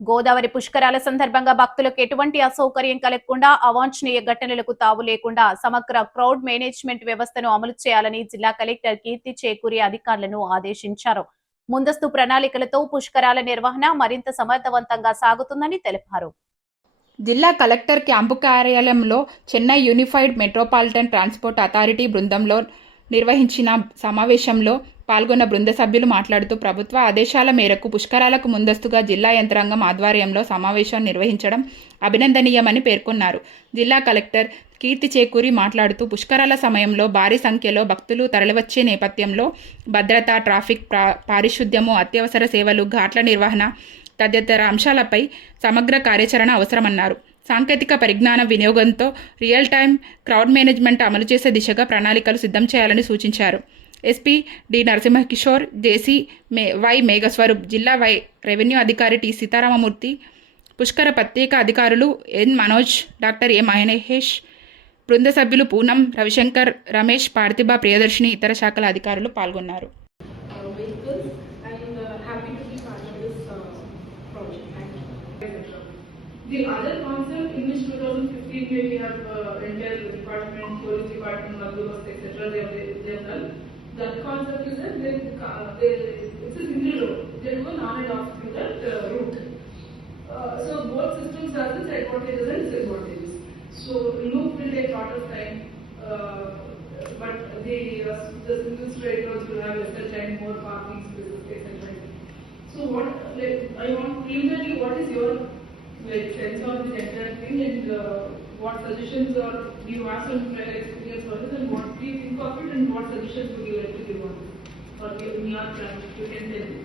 గోదావరి పుష్కరాల సందర్భంగా భక్తులకు ఎటువంటి అసౌకర్యం కలగకుండా అవాంఛనీయ ఘటనలకు తావు లేకుండా సమగ్ర క్రౌడ్ మేనేజ్మెంట్ వ్యవస్థను అమలు చేయాలని జిల్లా కలెక్టర్ కీర్తి చేకూరి అధికారులను ఆదేశించారు. ముందస్తు ప్రణాళికలతో పుష్కరాల నిర్వహణ మరింత సమర్థవంతంగా సాగుతుందని తెలిపారు. జిల్లా కలెక్టర్ క్యాంపు కార్యాలయంలో Chennai unified metropolitan transport authority బృందంలో నిర్వహించిన సమావేశంలో పాల్గొన్న బృంద సభ్యులు మాట్లాడుతూ ప్రభుత్వ ఆదేశాల మేరకు పుష్కరాలకు ముందస్తుగా జిల్లా యంత్రాంగం ఆధ్వర్యంలో సమావేశం నిర్వహించడం అభినందనీయమని పేర్కొన్నారు. జిల్లా కలెక్టర్ కీర్తి చేకూరి మాట్లాడుతూ పుష్కరాల సమయంలో భారీ సంఖ్యలో భక్తులు తరలివచ్చే నేపథ్యంలో భద్రత, ట్రాఫిక్, పారిశుద్ధ్యము, అత్యవసర సేవలు, ఘాట్ల నిర్వహణ తదితర అంశాలపై సమగ్ర కార్యాచరణ అవసరమన్నారు. సాంకేతిక పరిజ్ఞాన వినియోగంతో రియల్ టైం క్రౌడ్ మేనేజ్మెంట్ అమలు చేసే దిశగా ప్రణాళికలు సిద్ధం చేయాలని సూచించారు. SP D Narasimhakishore, JC Y Meghaswaroop, జిల్లా రెవెన్యూ అధికారి టి సీతారామమూర్తి, పుష్కర ప్రత్యేక అధికారులు N Manoj, doctor A Mahesh, బృంద సభ్యులు పూనం, రవిశంకర్, రమేష్, పార్థిబ, ప్రియదర్శిని, ఇతర శాఖల అధికారులు పాల్గొన్నారు. The other concept in which 2015 we have entire department, police department, Nagurus, etc. They have done. That concept is that it's a single road. They go on and off through that route. So both systems have its advantages and disadvantages. So loop will take a lot of time, but the single straight roads will have lesser time, more parking spaces, etc. So I want preliminarily what is your sense of this entire thing, and what suggestions or do you have some prior experience for this, and what do you think of it, and what suggestions would you like to give on this, or in your plan, you can tell me.